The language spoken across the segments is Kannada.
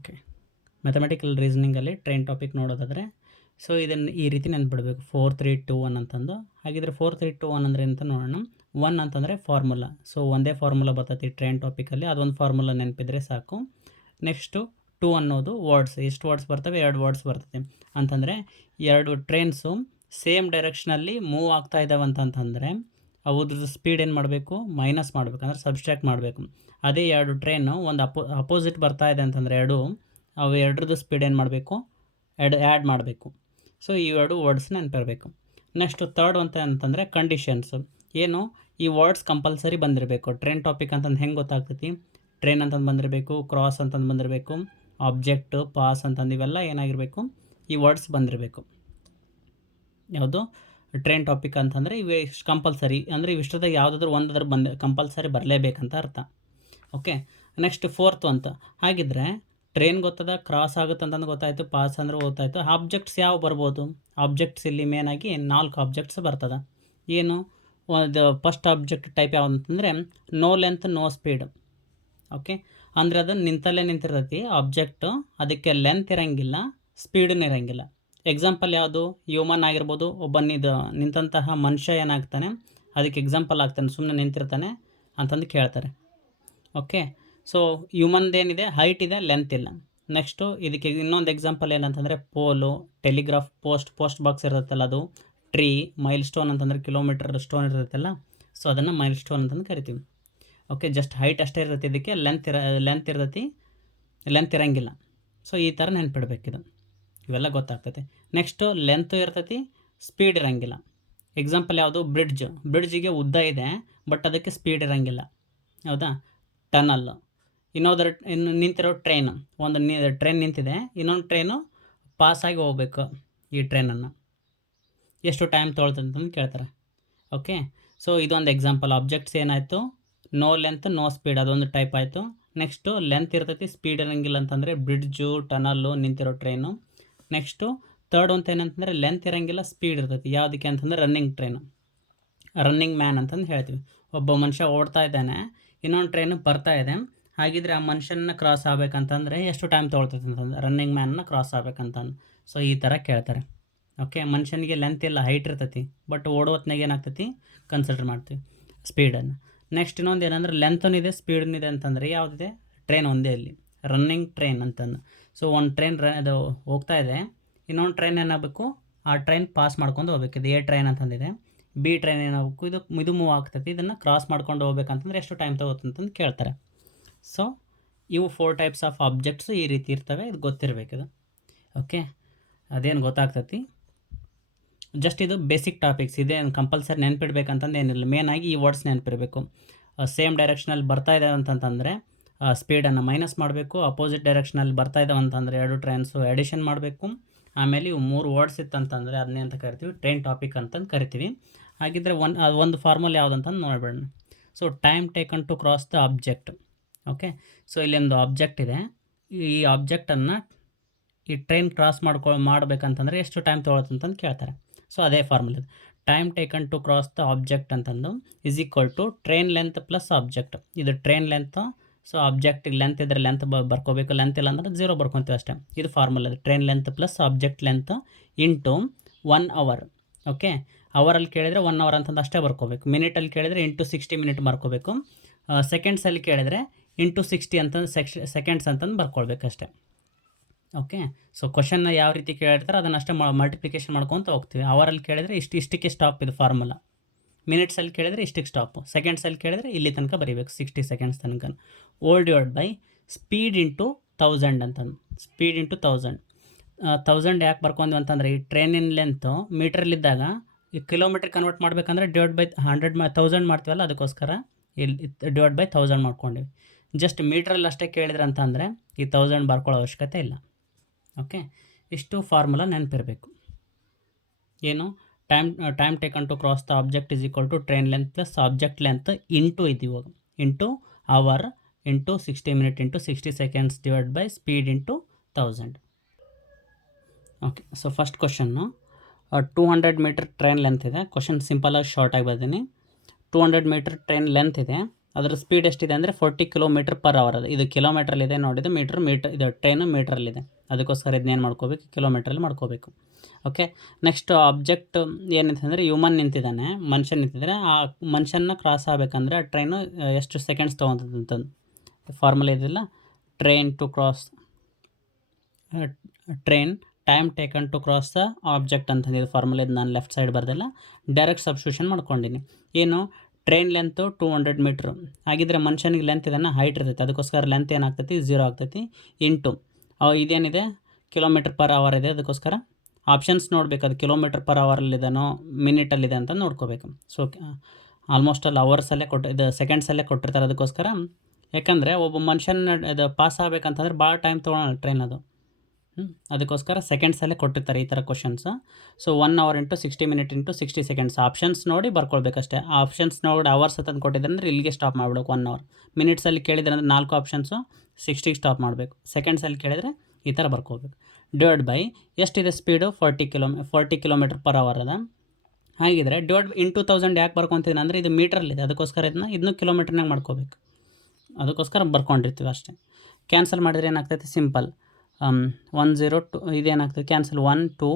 ಓಕೆ, ಮ್ಯಾಥಮೆಟಿಕಲ್ ರೀಸನಿಂಗಲ್ಲಿ ಟ್ರೈನ್ ಟಾಪಿಕ್ ನೋಡೋದಾದರೆ ಸೊ ಇದನ್ನು ಈ ರೀತಿ ನೆನ್ಪಿಡಬೇಕು 4 3 2 1 ಅಂತಂದು. ಹಾಗಿದ್ರೆ 4 3 2 1 ಅಂದರೆ ಅಂತ ನೋಡೋಣ. 1 ಅಂತಂದರೆ ಫಾರ್ಮುಲಾ, ಸೊ ಒಂದೇ ಫಾರ್ಮುಲಾ ಬರ್ತೈತಿ ಟ್ರೈನ್ ಟಾಪಿಕಲ್ಲಿ, ಅದೊಂದು ಫಾರ್ಮುಲಾ ನೆನಪಿದ್ರೆ ಸಾಕು. ನೆಕ್ಸ್ಟು 2 ಅನ್ನೋದು ವರ್ಡ್ಸ್, ಎಷ್ಟು ವರ್ಡ್ಸ್ ಬರ್ತವೆ, 2 ವರ್ಡ್ಸ್ ಬರ್ತದೆ ಅಂತಂದರೆ 2 ಟ್ರೈನ್ಸು ಸೇಮ್ ಡೈರೆಕ್ಷನಲ್ಲಿ ಮೂವ್ ಆಗ್ತಾ ಇದ್ದಾವೆ ಅಂತಂತಂದರೆ ಅದ್ರದ್ದು ಸ್ಪೀಡ್ ಏನು ಮಾಡಬೇಕು, ಮೈನಸ್ ಮಾಡಬೇಕು, ಅಂದರೆ ಸಬ್ಸ್ಟ್ರಾಕ್ಟ್ ಮಾಡಬೇಕು. ಅದೇ 2 ಟ್ರೈನು ಒಂದು ಅಪೋಸಿಟ್ ಬರ್ತಾ ಇದೆ ಅಂತಂದರೆ ಅವು ಎರಡರದ್ದು ಸ್ಪೀಡ್ ಏನು ಮಾಡಬೇಕು, ಆ್ಯಡ್ ಮಾಡಬೇಕು. ಸೊ ಈ 2 ವರ್ಡ್ಸ್ ನೆನಪಿರಬೇಕು. ನೆಕ್ಸ್ಟು ಥರ್ಡ್ ಅಂತಂದರೆ ಕಂಡೀಷನ್ಸು. ಏನು, ಈ ವರ್ಡ್ಸ್ ಕಂಪಲ್ಸರಿ ಬಂದಿರಬೇಕು. ಟ್ರೈನ್ ಟಾಪಿಕ್ ಅಂತಂದು ಹೆಂಗೆ ಗೊತ್ತಾಗ್ತೈತಿ, ಟ್ರೈನ್ ಅಂತಂದು ಬಂದಿರಬೇಕು, ಕ್ರಾಸ್ ಅಂತಂದು ಬಂದಿರಬೇಕು, ಆಬ್ಜೆಕ್ಟ್, ಪಾಸ್ ಅಂತಂದು ಇವೆಲ್ಲ ಏನಾಗಿರಬೇಕು, ಈ ವರ್ಡ್ಸ್ ಬಂದಿರಬೇಕು. ಯಾವುದು ಟ್ರೈನ್ ಟಾಪಿಕ್ ಅಂತಂದರೆ ಇವೆ ಕಂಪಲ್ಸರಿ, ಅಂದರೆ ಇವಿಷ್ಟದಾಗ ಯಾವುದಾದ್ರೂ ಒಂದಾದ್ರೂ ಕಂಪಲ್ಸರಿ ಬರಲೇಬೇಕಂತ ಅರ್ಥ. ಓಕೆ, ನೆಕ್ಸ್ಟ್ ಫೋರ್ತು ಅಂತ. ಹಾಗಿದ್ರೆ ಟ್ರೈನ್ ಗೊತ್ತದ, ಕ್ರಾಸ್ ಆಗುತ್ತೆ ಅಂತಂದು ಗೊತ್ತಾಯಿತು, ಪಾಸ್ ಅಂದ್ರೆ ಗೊತ್ತಾಯಿತು. ಆಬ್ಜೆಕ್ಟ್ಸ್ ಯಾವ ಬರ್ಬೋದು, ಆಬ್ಜೆಕ್ಟ್ಸ್ ಇಲ್ಲಿ ಮೇನಾಗಿ 4 ಆಬ್ಜೆಕ್ಟ್ಸ್ ಬರ್ತದೆ. ಏನು, ಒಂದು ಫಸ್ಟ್ ಆಬ್ಜೆಕ್ಟ್ ಟೈಪ್ ಯಾವುದು ಅಂತಂದರೆ no length no speed. Okay, ಅಂದರೆ ಅದು ನಿಂತಲ್ಲೇ ನಿಂತಿರ್ತೈತಿ ಆಬ್ಜೆಕ್ಟು, ಅದಕ್ಕೆ ಲೆಂತ್ ಇರೋಂಗಿಲ್ಲ, ಸ್ಪೀಡೂ ಇರೋಂಗಿಲ್ಲ. ಎಕ್ಸಾಂಪಲ್ ಯಾವುದು, ಹ್ಯೂಮನ್ ಆಗಿರ್ಬೋದು, ನಿಂತಹ ಮನುಷ್ಯ ಏನಾಗ್ತಾನೆ ಅದಕ್ಕೆ ಎಕ್ಸಾಂಪಲ್ ಆಗ್ತಾನೆ, ಸುಮ್ಮನೆ ನಿಂತಿರ್ತಾನೆ ಅಂತಂದು ಕೇಳ್ತಾರೆ. ಓಕೆ, ಸೊ ಹ್ಯೂಮನ್ದೇನಿದೆ ಹೈಟ್ ಇದೆ, ಲೆಂತ್ ಇಲ್ಲ. ನೆಕ್ಸ್ಟು ಇದಕ್ಕೆ ಇನ್ನೊಂದು ಎಕ್ಸಾಂಪಲ್ ಏನಂತಂದರೆ ಪೋಲು, ಟೆಲಿಗ್ರಾಫ್ ಪೋಸ್ಟ್ ಬಾಕ್ಸ್ ಇರುತ್ತಲ್ಲ ಅದು, ಟ್ರೀ, ಮೈಲ್ ಸ್ಟೋನ್ ಅಂತಂದರೆ ಕಿಲೋಮೀಟರ್ ಸ್ಟೋನ್ ಇರುತ್ತಲ್ಲ, ಸೊ ಅದನ್ನು ಮೈಲ್ ಸ್ಟೋನ್ ಅಂತಂದು ಕರಿತೀವಿ. ಓಕೆ, ಜಸ್ಟ್ ಹೈಟ್ ಅಷ್ಟೇ ಇರ್ತೈತಿ, ಇದಕ್ಕೆ ಲೆಂತ್ ಇರೋಂಗಿಲ್ಲ. ಸೊ ಈ ಥರ ನೆನ್ಪಿಡ್ಬೇಕಿದು, ಇವೆಲ್ಲ ಗೊತ್ತಾಗ್ತೈತೆ. ನೆಕ್ಸ್ಟು ಲೆಂತು ಇರ್ತೈತಿ, ಸ್ಪೀಡ್ ಇರೋಂಗಿಲ್ಲ. ಎಕ್ಸಾಂಪಲ್ ಯಾವುದು, ಬ್ರಿಡ್ಜಿಗೆ ಉದ್ದ ಇದೆ ಬಟ್ ಅದಕ್ಕೆ ಸ್ಪೀಡ್ ಇರೋಂಗಿಲ್ಲ, ಹೌದಾ. ಟನಲ್, ಇನ್ನು ನಿಂತಿರೋ ಟ್ರೈನು, ಟ್ರೈನ್ ನಿಂತಿದೆ, ಇನ್ನೊಂದು ಟ್ರೈನು ಪಾಸಾಗಿ ಹೋಗ್ಬೇಕು ಈ ಟ್ರೈನನ್ನು, ಎಷ್ಟು ಟೈಮ್ ತೊಗೊಳ್ತದೆ ಅಂತಂದು ಕೇಳ್ತಾರೆ. ಓಕೆ, ಸೊ ಇದೊಂದು ಎಕ್ಸಾಂಪಲ್. ಆಬ್ಜೆಕ್ಟ್ಸ್ ಏನಾಯಿತು, ನೋ ಲೆಂತ್ ನೋ ಸ್ಪೀಡ್, ಅದೊಂದು ಟೈಪ್ ಆಯಿತು. ನೆಕ್ಸ್ಟು ಲೆಂತ್ ಇರ್ತೈತಿ, ಸ್ಪೀಡ್ ಇರೋಂಗಿಲ್ಲ ಅಂತಂದರೆ ಬ್ರಿಡ್ಜು, ಟನಲ್ಲು, ನಿಂತಿರೋ ಟ್ರೈನು. ನೆಕ್ಸ್ಟು ಥರ್ಡ್ ಅಂತ ಏನಂತಂದರೆ ಲೆಂತ್ ಇರೋಂಗಿಲ್ಲ, ಸ್ಪೀಡ್ ಇರ್ತೈತಿ. ಯಾವುದಕ್ಕೆ ಅಂತಂದರೆ ರನ್ನಿಂಗ್ ಮ್ಯಾನ್ ಅಂತಂದು ಹೇಳ್ತೀವಿ. ಒಬ್ಬ ಮನುಷ್ಯ ಓಡ್ತಾ ಇದ್ದಾನೆ, ಇನ್ನೊಂದು ಟ್ರೈನು ಬರ್ತಾ ಇದೆ. ಹಾಗಿದ್ರೆ ಆ ಮನುಷ್ಯನ ಕ್ರಾಸ್ ಆಗಬೇಕಂತಂದರೆ ಎಷ್ಟು ಟೈಮ್ ತೊಗೊಳ್ತೈತೆ ಅಂತಂದ್ರೆ ರನ್ನಿಂಗ್ ಮ್ಯಾನ್ನ ಕ್ರಾಸ್ ಆಗಬೇಕಂತಂದು. ಸೊ ಈ ಥರ ಕೇಳ್ತಾರೆ. ಓಕೆ, ಮನುಷ್ಯನಿಗೆ ಲೆಂತ್ ಇಲ್ಲ, ಹೈಟ್ ಇರ್ತೈತಿ, ಬಟ್ ಓಡೋತ್ನಾಗ ಏನಾಗ್ತೈತಿ, ಕನ್ಸಿಡರ್ ಮಾಡ್ತೀವಿ ಸ್ಪೀಡನ್ನು. ನೆಕ್ಸ್ಟ್ ಇನ್ನೊಂದು ಏನಂದ್ರೆ ಲೆಂತೂ ಇದೆ, ಸ್ಪೀಡೂ ಇದೆ ಅಂತಂದರೆ ಯಾವುದಿದೆ, ಟ್ರೈನ್ ಒಂದೇ ಇಲ್ಲಿ ರನ್ನಿಂಗ್ ಟ್ರೈನ್ ಅಂತಂದು. ಸೊ ಒಂದು ಟ್ರೈನ್ ಅದು ಹೋಗ್ತಾ ಇದೆ, ಇನ್ನೊಂದು ಟ್ರೈನ್ ಏನಾಗಬೇಕು, ಆ ಟ್ರೈನ್ ಪಾಸ್ ಮಾಡ್ಕೊಂಡು ಹೋಗ್ಬೇಕು. ಇದು ಎ ಟ್ರೈನ್ ಅಂತಂದಿದೆ, ಬಿ ಟ್ರೈನ್ ಏನಾಗಬೇಕು, ಇದು ಮೂವ್ ಆಗ್ತೈತಿ, ಇದನ್ನು ಕ್ರಾಸ್ ಮಾಡ್ಕೊಂಡು ಹೋಗ್ಬೇಕಂತಂದ್ರೆ ಎಷ್ಟು ಟೈಮ್ ತೊಗೋತಂತಂದು ಕೇಳ್ತಾರೆ. ಸೊ ಇವು 4 ಟೈಪ್ಸ್ ಆಫ್ ಆಬ್ಜೆಕ್ಟ್ಸು ಈ ರೀತಿ ಇರ್ತವೆ, ಇದು ಗೊತ್ತಿರಬೇಕಿದು. ಓಕೆ, ಅದೇನು ಗೊತ್ತಾಗ್ತೈತಿ, ಜಸ್ಟ್ ಇದು ಬೇಸಿಕ್ ಟಾಪಿಕ್ಸ್. ಇದೇನು ಕಂಪಲ್ಸರಿ ನೆನ್ಪಿಡ್ಬೇಕಂತಂದು ಏನಿಲ್ಲ, ಮೇನಾಗಿ ಈ ವರ್ಡ್ಸ್ ನೆನಪಿರಬೇಕು. ಸೇಮ್ ಡೈರೆಕ್ಷನಲ್ಲಿ ಬರ್ತಾ ಇದ್ದಾವೆ ಅಂತಂತಂದರೆ ಸ್ಪೀಡನ್ನು ಮೈನಸ್ ಮಾಡಬೇಕು, ಅಪೋಸಿಟ್ ಡೈರೆಕ್ಷನಲ್ಲಿ ಬರ್ತಾ ಇದ್ದಾವೆ ಅಂತಂದರೆ 2 ಟ್ರೈನ್ಸು ಎಡಿಷನ್ ಮಾಡಬೇಕು. ಆಮೇಲೆ ಇವು 3 ವರ್ಡ್ಸ್ ಇತ್ತಂತಂದರೆ ಅದನ್ನೇ ಅಂತ ಕರಿತೀವಿ, ಟ್ರೈನ್ ಟಾಪಿಕ್ ಅಂತಂದು ಕರಿತೀವಿ. ಹಾಗಿದ್ರೆ ಒಂದು ಫಾರ್ಮುಲಾ ಯಾವುದಂತಂದು ನೋಡಬೇಡ. So time taken to cross the object. Okay, so ಇಲ್ಲೊಂದು ಆಬ್ಜೆಕ್ಟ್ ಇದೆ, ಈ ಆಬ್ಜೆಕ್ಟನ್ನು ಈ ಟ್ರೈನ್ ಕ್ರಾಸ್ ಮಾಡಬೇಕಂತಂದರೆ ಎಷ್ಟು ಟೈಮ್ ತೊಗೊಳುತ್ತಂತಂದು ಕೇಳ್ತಾರೆ. ಸೊ ಅದೇ formula, time taken to cross the object ಅಂತಂದು is equal to train length plus object. ಇದು ಟ್ರೈನ್ ಲೆಂತ್, ಸೊ ಆಬ್ಜೆಕ್ಟಿಗೆ ಲೆಂತ್ ಇದ್ದರೆ ಲೆಂತ್ ಬರ್ಕೋಬೇಕು, ಲೆಂತ್ ಇಲ್ಲ ಅಂದರೆ 0 ಬರ್ಕೊತೀವಿ ಅಷ್ಟೇ. ಇದು formula, train length plus object length into 1 hour. Okay, ಅವರಲ್ಲಿ ಕೇಳಿದರೆ 1 ಅವರ್ ಅಂತಂದು ಅಷ್ಟೇ ಬರ್ಕೋಬೇಕು. ಮಿನಿಟಲ್ಲಿ ಕೇಳಿದರೆ ಇಂಟು 60 ಮಿನಿಟ್ ಬರ್ಕೋಬೇಕು. ಸೆಕೆಂಡ್ಸಲ್ಲಿ ಕೇಳಿದರೆ ಇಂಟು 60 ಅಂತಂದು ಸೆಕೆಂಡ್ಸ್ ಅಂತಂದು ಬರ್ಕೊಳ್ಬೇಕಷ್ಟೆ. ಓಕೆ, ಸೊ ಕ್ವಶನ್ನ ಯಾವ ರೀತಿ ಕೇಳಿರ್ತಾರೆ ಅದನ್ನಷ್ಟೇ ಮಲ್ಟಿಪ್ಲಿಕೇಶನ್ ಮಾಡ್ಕೊತ ಹೋಗ್ತೀವಿ. ಅವರಲ್ಲಿ ಕೇಳಿದರೆ ಇಷ್ಟಕ್ಕೆ ಸ್ಟಾಪ್ ಇದು ಫಾರ್ಮುಲಾ. ಮಿನಿಟ್ಸಲ್ಲಿ ಕೇಳಿದರೆ ಇಷ್ಟಕ್ಕೆ ಸ್ಟಾಪು. ಸೆಕೆಂಡ್ಸಲ್ಲಿ ಕೇಳಿದರೆ ಇಲ್ಲಿ ತನಕ ಬರೀಬೇಕು, 60 ಸೆಕೆಂಡ್ಸ್ ತನಕ. ಓಲ್ ಡಿವೈಡ್ ಬೈ ಸ್ಪೀಡ್ ಇಂಟು 1000 ಅಂತಂದು, ಸ್ಪೀಡ್ ಇಂಟು 1000 ಯಾಕೆ ಬರ್ಕೊಂಡ್ವಿ ಅಂತಂದರೆ ಈ ಟ್ರೈನಿನ ಲೆಂತು ಮೀಟ್ರಲ್ಲಿದ್ದಾಗ ಈ ಕಿಲೋಮೀಟ್ರ್ ಕನ್ವರ್ಟ್ ಮಾಡಬೇಕಂದ್ರೆ ಡಿವೈಡ್ ಬೈ 1000 ಮಾಡ್ತೀವಲ್ಲ, ಅದಕ್ಕೋಸ್ಕರ ಇಲ್ಲಿ ಡಿವೈಡ್ ಬೈ 1000 ಮಾಡ್ಕೊಂಡಿವಿ. ಜಸ್ಟ್ ಮೀಟ್ರಲ್ಲಿ ಅಷ್ಟೇ ಕೇಳಿದ್ರೆ ಅಂತಂದರೆ ಈ 1000 ಬರ್ಕೊಳ್ಳೋ ಅವಶ್ಯಕತೆ ಇಲ್ಲ. ಓಕೆ, ಇಷ್ಟು ಫಾರ್ಮುಲಾ ನೆನಪಿರಬೇಕು. ಏನು, time taken to cross the object is equal to train length plus object length into ಇವಾಗ into hour into 60 minute into 60 seconds divide by speed into 1000. Okay, so first question 200 meter train length ಇದೆ. ಕ್ವಶನ್ ಸಿಂಪಲಾಗಿ ಶಾರ್ಟಾಗಿ ಬರ್ತೀನಿ. 200 ಮೀಟರ್ ಟ್ರೈನ್ ಲೆಂತ್ ಇದೆ, ಅದರ ಸ್ಪೀಡ್ ಎಷ್ಟಿದೆ ಅಂದರೆ 40 km/h ಅದು. ಇದು ಕಿಲೋಮೀಟ್ರಲ್ಲಿದೆ ನೋಡಿದ್ದು, ಮೀಟ್ರ್ ಇದು ಟ್ರೈನು ಮೀಟ್ರಲ್ಲಿದೆ. ಅದಕ್ಕೋಸ್ಕರ ಇದನ್ನೇನು ಮಾಡ್ಕೋಬೇಕು, ಕಿಲೋಮೀಟ್ರಲ್ಲಿ ಮಾಡ್ಕೋಬೇಕು. ಓಕೆ, ನೆಕ್ಸ್ಟ್ ಆಬ್ಜೆಕ್ಟ್ ಏನಿದೆ ಅಂದರೆ ಹ್ಯೂಮನ್ ನಿಂತಿದ್ದಾನೆ, ಮನುಷ್ಯ ನಿಂತಿದ್ದಾರೆ. ಆ ಮನುಷ್ಯನ ಕ್ರಾಸ್ ಆಗಬೇಕಂದ್ರೆ ಆ ಟ್ರೈನು ಎಷ್ಟು ಸೆಕೆಂಡ್ಸ್ ತೊಗೊತಂತಂದು ಫಾರ್ಮುಲಾ ಇದೆಯಲ್ಲ, train time taken to cross the object ಅಂತಂದಿದ್ದು ಫಾರ್ಮುಲಾ. ಇದು ನಾನು ಲೆಫ್ಟ್ ಸೈಡ್ ಬರ್ದಿಲ್ಲ, ಡೈರೆಕ್ಟ್ ಸಬ್ಸ್ಟಿಟ್ಯೂಷನ್ ಮಾಡ್ಕೊಂಡಿನಿ. ಏನು, ಟ್ರೈನ್ ಲೆಂತು 200 ಮೀಟ್ರ್ ಆಗಿದ್ದರೆ ಮನುಷ್ಯನಿಗೆ ಲೆಂತ್ ಇದನ್ನು ಹೈಟ್ ಇರ್ತೈತೆ, ಅದಕ್ಕೋಸ್ಕರ ಲೆಂತ್ ಏನಾಗ್ತೈತಿ 0 ಆಗ್ತೈತಿ. ಇಂಟು ಇದೇನಿದೆ km/h ಇದೆ, ಅದಕ್ಕೋಸ್ಕರ ಆಪ್ಷನ್ಸ್ ನೋಡಬೇಕು, ಅದು km/hಲ್ಲಿದೆನೋ ಮಿನಿಟಲ್ಲಿದೆ ಅಂತ ನೋಡ್ಕೋಬೇಕು. ಸೊ ಆಲ್ಮೋಸ್ಟ್ ಅಲ್ಲಿ ಅವರ್ಸಲ್ಲೇ ಇದು ಸೆಕೆಂಡ್ಸಲ್ಲೇ ಕೊಟ್ಟಿರ್ತಾರೆ. ಅದಕ್ಕೋಸ್ಕರ ಯಾಕಂದರೆ ಒಬ್ಬ ಮನುಷ್ಯನ ಇದು ಪಾಸ್ ಆಗಬೇಕಂತಂದ್ರೆ ಭಾಳ ಟೈಮ್ ತೊಗೊಳಲ್ಲ ಟ್ರೈನ್ ಅದು. ಅದಕ್ಕೋಸ್ಕರ ಸೆಕೆಂಡ್ಸಲ್ಲೇ ಕೊಟ್ಟಿರ್ತಾರೆ ಈ ಥರ questions. So 1 hour into 60 minutes into 60 seconds options ನೋಡಿ ಬರ್ಕೊಳ್ಬೇಕಷ್ಟೇ. ಆಪ್ಷನ್ಸ್ ನೋಡಿ ಅವರ್ಸ್ ಅಂತಂದು ಕೊಟ್ಟಿದ್ದಾರೆ ಅಂದರೆ ಇಲ್ಲಿಗೆ ಸ್ಟಾಪ್ ಮಾಡಬೇಕು 1 hour. ಮಿನಿಟ್ಸಲ್ಲಿ ಕೇಳಿದ್ರೆ ಅಂದರೆ 4 ಆಪ್ಷನ್ಸು 60ಗೆ ಸ್ಟಾಪ್ ಮಾಡಬೇಕು. ಸೆಕೆಂಡ್ಸಲ್ಲಿ ಕೇಳಿದರೆ ಈ ಥರ ಬರ್ಕೋಬೇಕು. ಡಿವೈಡ್ ಬೈ ಎಷ್ಟಿದೆ ಸ್ಪೀಡು 40 km/h ಅದ. ಹಾಗಿದ್ರೆ ಡಿವೈಡ್ ಇಂಟು 1000 ಯಾಕೆ ಬರ್ಕೊತಿದ್ದೀನಿ ಅಂದರೆ ಇದು ಮೀಟ್ರಲ್ಲಿದೆ, ಅದಕ್ಕೋಸ್ಕರ ಇದನ್ನು ಕಿಲೋಮೀಟ್ರ್ನಾಗ ಮಾಡ್ಕೋಬೇಕು. ಅದಕ್ಕೋಸ್ಕರ ಬರ್ಕೊಂಡಿರ್ತೀವಿ ಅಷ್ಟೇ. ಕ್ಯಾನ್ಸಲ್ ಮಾಡಿದರೆ ಏನಾಗ್ತೈತೆ, ಸಿಂಪಲ್ 1 0 2 ಇದೇನಾಗ್ತದೆ ಕ್ಯಾನ್ಸಲ್, 1 2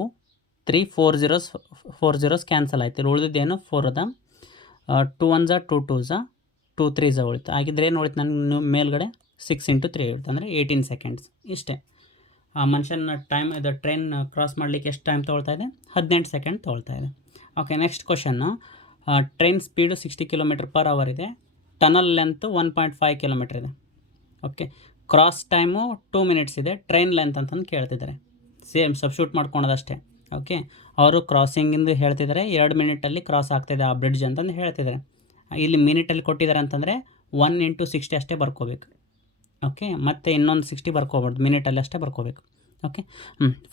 3 4 zeros ಕ್ಯಾನ್ಸಲ್ ಆಯ್ತು. ಇಲ್ಲಿ ಉಳಿದಿದ್ದೇನು 4 ಅದ. 2 1s 2 2s 2 3s ಉಳಿತು. ಆಗಿದ್ರೆ ಏನು ಉಳಿತು ನನಗೆ ಮೇಲ್ಗಡೆ 6 × 3 ಉಳಿತು, ಅಂದರೆ 18 seconds. ಇಷ್ಟೇ. ಆ ಮನುಷ್ಯನ ಟೈಮ್ ಇದು ಟ್ರೈನ್ ಕ್ರಾಸ್ ಮಾಡಲಿಕ್ಕೆ ಎಷ್ಟು ಟೈಮ್ ತೊಗೊಳ್ತಾ ಇದೆ, 18 seconds ತೊಗೊಳ್ತಾ ಇದೆ. Okay, next question. Train speed 60 km/h ಇದೆ, ಟನಲ್ ಲೆಂತು 1.5 km ಇದೆ. ಓಕೆ, ಕ್ರಾಸ್ ಟೈಮು 2 minutes ಇದೆ, ಟ್ರೈನ್ ಲೆಂತ್ ಅಂತಂದು ಕೇಳ್ತಿದ್ದಾರೆ. Same substitute ಮಾಡ್ಕೊಳೋದಷ್ಟೇ. ಓಕೆ, ಅವರು ಕ್ರಾಸಿಂಗಿಂದು ಹೇಳ್ತಿದ್ದಾರೆ 2 minutesಲ್ಲಿ ಕ್ರಾಸ್ ಆಗ್ತಿದೆ ಆ ಬ್ರಿಡ್ಜ್ ಅಂತಂದು ಹೇಳ್ತಿದ್ದಾರೆ. ಇಲ್ಲಿ ಮಿನಿಟಲ್ಲಿ ಕೊಟ್ಟಿದ್ದಾರೆ ಅಂತಂದರೆ 1 × 60 ಅಷ್ಟೇ ಬರ್ಕೋಬೇಕು. ಓಕೆ, ಮತ್ತು ಇನ್ನೊಂದು 60 ಬರ್ಕೋಬಾರ್ದು, ಮಿನಿಟಲ್ಲಿ ಅಷ್ಟೇ ಬರ್ಕೋಬೇಕು. ಓಕೆ,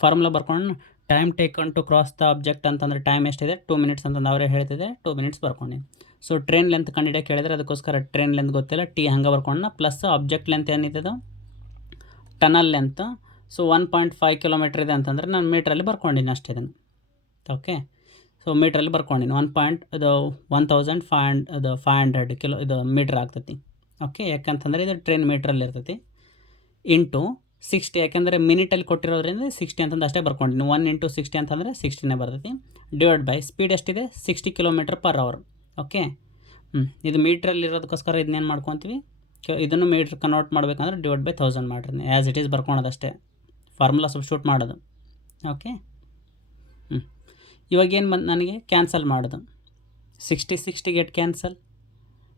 ಫಾರ್ಮುಲಾ ಬರ್ಕೊಂಡು time taken to cross the object ಅಂತಂದರೆ ಟೈಮ್ ಎಷ್ಟಿದೆ 2 minutes ಅಂತಂದು ಅವರೇ ಹೇಳ್ತಿದೆ, 2 minutes ಬರ್ಕೊಂಡಿನಿ. ಸೊ ಟ್ರೈನ್ ಲೆಂತ್ ಕಂಡುಹಿಡಿಯೋಕೆ ಕೇಳಿದರೆ ಅದಕ್ಕೋಸ್ಕರ ಟ್ರೈನ್ ಲೆಂತ್ ಗೊತ್ತಿಲ್ಲ, ಟಿ ಹಂಗೆ ಬರ್ಕೊಂಡು ಪ್ಲಸ್ ಆಬ್ಜೆಕ್ಟ್ ಲೆಂತ್ ಏನಿದೆ ಟನಲ್ ಲೆಂತ್. ಸೊ 1.5 km ಇದೆ ಅಂತಂದರೆ ನಾನು ಮೀಟ್ರಲ್ಲಿ ಬರ್ಕೊಂಡಿನಿ ಅಷ್ಟೇ ಇದನ್ನು. ಓಕೆ, ಸೊ ಮೀಟ್ರಲ್ಲಿ ಬರ್ಕೊಂಡಿನಿ 1500 ಕಿಲೋ ಇದು ಮೀಟ್ರ್ ಆಗ್ತೈತಿ. ಓಕೆ, ಯಾಕಂತಂದರೆ ಇದು ಟ್ರೈನ್ ಮೀಟ್ರಲ್ಲಿ ಇರ್ತೈತಿ. ಇಂಟು 60, ಯಾಕೆಂದರೆ ಮಿನಿಟಲ್ಲಿ ಕೊಟ್ಟಿರೋದ್ರಿಂದ 60 ಅಂತಂದು ಅಷ್ಟೇ ಬರ್ಕೊಂಡಿನಿ. 1 × 60 ಅಂತಂದರೆ 60ನೇ ಬರ್ತೈತಿ. ಡಿವೈಡ್ ಬೈ ಸ್ಪೀಡ್ ಎಷ್ಟಿದೆ 60 km/h. ಓಕೆ, ಇದು ಮೀಟ್ರಲ್ಲಿ ಇರೋದಕ್ಕೋಸ್ಕರ ಇದನ್ನೇನು ಮಾಡ್ಕೊತೀವಿ, ಇದನ್ನು ಮೀಟ್ರ್ ಕನ್ವರ್ಟ್ ಮಾಡಬೇಕಂದ್ರೆ ಡಿವೈಡ್ ಬೈ 1000 ಮಾಡಿರಿ. ಆ್ಯಸ್ ಇಟ್ ಈಸ್ ಬರ್ಕೊಳೋದಷ್ಟೇ, ಫಾರ್ಮುಲಾ ಸಬ್ಸ್ಟಿಟ್ಯೂಟ್ ಮಾಡೋದು. ಓಕೆ, ಇವಾಗೇನು ಬಂದು ನನಗೆ ಕ್ಯಾನ್ಸಲ್ ಮಾಡೋದು, 60 ಗೆಟ್ ಕ್ಯಾನ್ಸಲ್.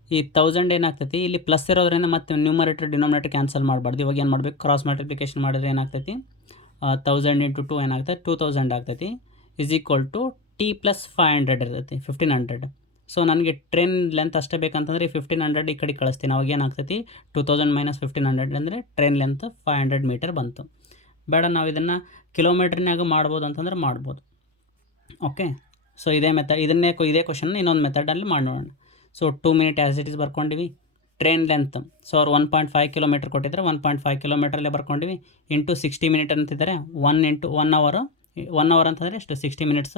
ಈ 1000 ಏನಾಗ್ತೈತಿ, ಇಲ್ಲಿ ಪ್ಲಸ್ ಇರೋದ್ರಿಂದ ಮತ್ತು ನ್ಯೂಮರೇಟರ್ ಡಿನೋಮಿನೇಟರ್ ಕ್ಯಾನ್ಸಲ್ ಮಾಡಬಾರ್ದು. ಇವಾಗ ಏನು ಮಾಡಬೇಕು, ಕ್ರಾಸ್ ಮಲ್ಟಿಪ್ಲಿಕೇಶನ್ ಮಾಡಿದ್ರೆ ಏನಾಗ್ತೈತಿ, 1000 × 2 ಏನಾಗ್ತೈತಿ 2000 ಆಗ್ತೈತಿ. = T + 500 ಇರ್ತೈತಿ 1500. ಸೊ ನನಗೆ ಟ್ರೈನ್ ಲೆಂತ್ ಅಷ್ಟೇ ಬೇಕಂತಂದರೆ 1500 ಈ ಕಡೆ ಕಳಿಸ್ತೀನಿ. ಅವಾಗ ಏನಾಗ್ತೈತಿ 2000 - 1500 ಅಂದರೆ ಟ್ರೈನ್ ಲೆಂತ್ 500 meter ಬಂತು. ಬೇಡ ನಾವು ಇದನ್ನು ಕಿಲೋಮೀಟ್ರ್ನಾಗ ಮಾಡ್ಬೋದು ಅಂತಂದ್ರೆ ಮಾಡ್ಬೋದು. ಓಕೆ, ಸೊ ಇದೇ ಇದೇ ಕ್ವಶನ್ನ ಇನ್ನೊಂದು ಮೆಥಡಲ್ಲಿ ಮಾಡಿ ನೋಡೋಣ. So 2 minutes as it is ಬರ್ಕೊಂಡಿವಿ. ಟ್ರೈನ್ ಲೆಂತ್ ಸೊ ಅವ್ರು 1.5 km ಕೊಟ್ಟಿದ್ದಾರೆ, 1.5 km ಬರ್ಕೊಂಡಿವಿ. ಇಂಟು 60 minutes ಅಂತಿದ್ದಾರೆ. 1 × 1 hour ಅಂತಂದರೆ ಎಷ್ಟು 60 minutes.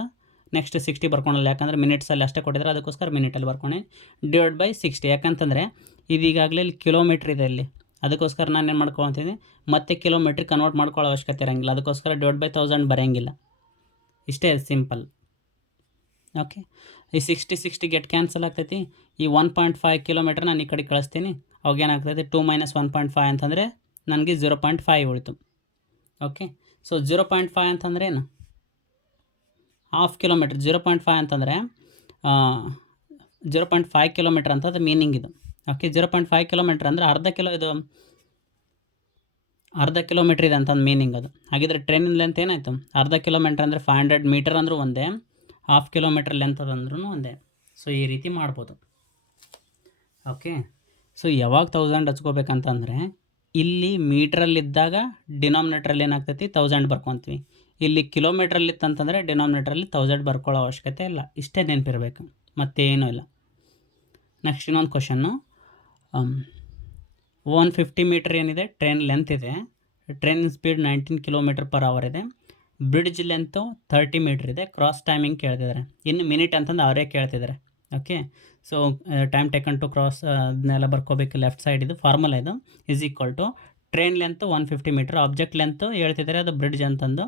ನೆಕ್ಸ್ಟ್ 60 ಬರ್ಕೊಳಲ್ಲ, ಯಾಕಂದರೆ ಮಿನಿಟ್ಸಲ್ಲಿ ಅಷ್ಟೇ ಕೊಟ್ಟಿದ್ದಾರೆ, ಅದಕ್ಕೋಸ್ಕರ ಮಿನಿಟಲ್ಲಿ ಬರ್ಕೊಂಡೆ. ಡಿವೈಡ್ ಬೈ 60, ಯಾಕಂತಂದರೆ ಇದೀಗಾಗಲೇ ಇಲ್ಲಿ ಕಿಲೋಮೀಟ್ರ್ ಇದೆ ಇಲ್ಲಿ, ಅದಕ್ಕೋಸ್ಕರ ನಾನು ಏನು ಮಾಡ್ಕೊಳ್ತೀನಿ, ಮತ್ತೆ ಕಿಲೋಮೀಟ್ರ್ ಕನ್ವರ್ಟ್ ಮಾಡ್ಕೊಳ್ಳೋ ಅವಶ್ಯಕತೆ ಇರೋಂಗಿಲ್ಲ, ಅದಕ್ಕೋಸ್ಕರ ಡಿವೈಡ್ ಬೈ 1000 ಬರೆಯೋಂಗಿಲ್ಲ. ಇಷ್ಟೇ ಸಿಂಪಲ್. ಓಕೆ, ಈ 60 ಗೆಟ್ ಕ್ಯಾನ್ಸಲ್ ಆಗ್ತೈತಿ. ಈ 1.5 km ನಾನು ಈ ಕಡೆ ಕಳಿಸ್ತೀನಿ. ಅವಾಗ ಏನಾಗ್ತೈತಿ 2 - 1.5 ಅಂತಂದರೆ ನನಗೆ 0.5 ಉಳಿತು. ಓಕೆ, ಸೊ 0.5 ಅಂತಂದರೆ ಏನು, ½ ಕಿಲೋಮೀಟ್ರ್. 0.5 ಅಂತಂದರೆ 0.5 km ಅಂತಂದ್ರೆ ಮೀನಿಂಗ್ ಇದು. ಓಕೆ, 0.5 km ಅಂದರೆ ಅರ್ಧ ಕಿಲೋಮೀಟ್ರ್ ಇದೆ ಅಂತಂದು ಮೀನಿಂಗ್ ಅದು. ಹಾಗಿದ್ರೆ ಟ್ರೈನಿನ ಲೆಂತ್ ಏನಾಯಿತು, ಅರ್ಧ ಕಿಲೋಮೀಟ್ರ್ ಅಂದರೆ 500 meter ಅಂದರೂ ಒಂದೇ, ½ kilometer ಲೆಂತ್ ಅದಂದ್ರೂ ಒಂದೇ. ಸೊ ಈ ರೀತಿ ಮಾಡ್ಬೋದು. ಓಕೆ, ಸೊ ಯಾವಾಗ 1000 ಹಚ್ಕೋಬೇಕಂತಂದರೆ ಇಲ್ಲಿ ಮೀಟ್ರಲ್ಲಿದ್ದಾಗ ಡಿನಾಮಿನೇಟ್ರಲ್ಲಿ ಏನಾಗ್ತೈತಿ 1000 ಬರ್ಕೊತೀವಿ. ಇಲ್ಲಿ ಕಿಲೋಮೀಟ್ರಲ್ಲಿತ್ತಂತಂದರೆ ಡಿನಾಮಿನೇಟ್ರಲ್ಲಿ 1000 ಬರ್ಕೊಳ್ಳೋ ಅವಶ್ಯಕತೆ ಇಲ್ಲ. ಇಷ್ಟೇ ನೆನಪಿರಬೇಕು, ಮತ್ತೇನೂ ಇಲ್ಲ. ನೆಕ್ಸ್ಟ್ ಇನ್ನೊಂದು ಕ್ವಶನ್ನು. 150 meter ಏನಿದೆ ಟ್ರೈನ್ ಲೆಂತ್ ಇದೆ, ಟ್ರೈನ್ ಸ್ಪೀಡ್ 19 km/h ಇದೆ, ಬ್ರಿಡ್ಜ್ ಲೆಂತು 30 meter ಇದೆ, ಕ್ರಾಸ್ ಟೈಮಿಂಗ್ ಕೇಳ್ತಿದ್ದಾರೆ. ಇನ್ನು ಮಿನಿಟ್ ಅಂತಂದು ಅವರೇ ಕೇಳ್ತಿದ್ದಾರೆ. Okay, so time taken to cross ಅದನ್ನೆಲ್ಲ ಬರ್ಕೋಬೇಕು. ಲೆಫ್ಟ್ ಸೈಡ್ ಇದು ಫಾರ್ಮುಲಾ ಇದು is equal to train length 150 meter, object length ಹೇಳ್ತಿದ್ದಾರೆ ಅದು ಬ್ರಿಡ್ಜ್ ಅಂತಂದು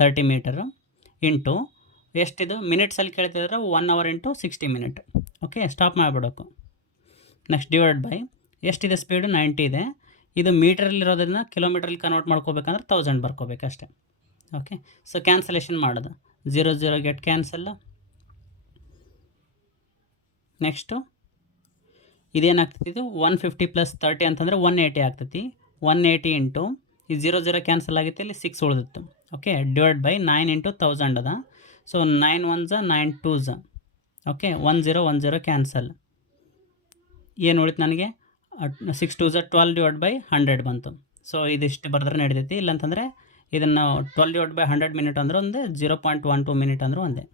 30 ಮೀಟರು ಇಂಟು ಎಷ್ಟಿದು ಮಿನಿಟ್ಸಲ್ಲಿ ಕೇಳ್ತಿದ್ರೆ 1 hour into 60 minute. Okay, stop ಮಾಡಿಬಿಡೋಕು. ನೆಕ್ಸ್ಟ್ ಡಿವೈಡ್ ಬೈ ಎಷ್ಟಿದೆ ಸ್ಪೀಡು 90 ಇದೆ. ಇದು ಮೀಟ್ರಲ್ಲಿರೋದನ್ನು ಕಿಲೋಮೀಟ್ರಲ್ಲಿ ಕನ್ವರ್ಟ್ ಮಾಡ್ಕೋಬೇಕಂದ್ರೆ 1000 ಬರ್ಕೋಬೇಕು ಅಷ್ಟೇ. ಓಕೆ, ಸೊ ಕ್ಯಾನ್ಸಲೇಷನ್ ಮಾಡೋದು 0 ಗೆಟ್ ಕ್ಯಾನ್ಸಲ್. ನೆಕ್ಸ್ಟು ಇದೇನಾಗ್ತೈತಿ, ಇದು 150 ಪ್ಲಸ್ 30 ಅಂತಂದರೆ 180 ಆಗ್ತೈತಿ. 180 ಇಂಟು ಈ 0 ಕ್ಯಾನ್ಸಲ್ ಆಗೈತಿ, ಇಲ್ಲಿ 6 ಉಳಿದಿತ್ತು. ಓಕೆ, ಡಿವೈಡ್ ಬೈ 9 ಇಂಟು 1000 ಅದ. So 9 1 9 2 okay, 10 cancel. ಏನು ಉಳಿತು ನನಗೆ 6 2 12 ಡಿವೈಡ್ ಬೈ 100 ಬಂತು. ಸೊ ಇದಿಷ್ಟು ಬರೆದ್ರೆ ನಡೀತೈತಿ. ಇಲ್ಲಂತಂದರೆ ಇದನ್ನು 12 ಡಿವೈಡ್ ಬೈ 100 ಮಿನಿಟ್ ಅಂದ್ರೆ ಒಂದೇ, 0.12 ಮಿನಿಟ್ ಅಂದ್ರೆ ಒಂದೇ.